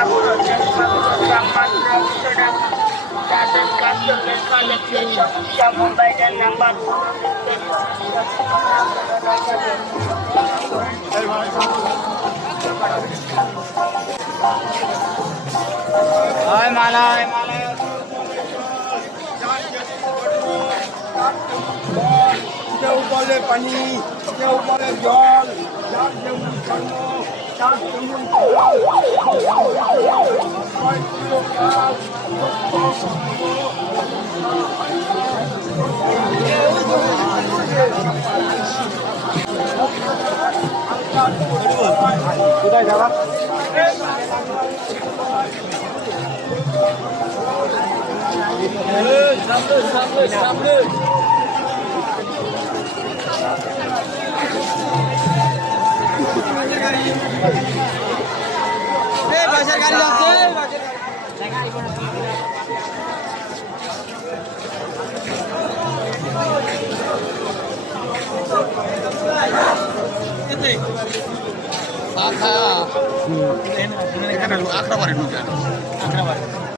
বাবুর হোসেন মাত্র 100 টাকা। যাদের কাস্টমের কালেক্টের সমস্যা মোবাইলের নাম্বার কেউ বলে পানি, কেউ বলে জল, যার যেমন কর্ম তার তেমন ফল। কোথায় যাবা? সামনে বাসের গাড়ি যাচ্ছে। আখড়া বাড়ি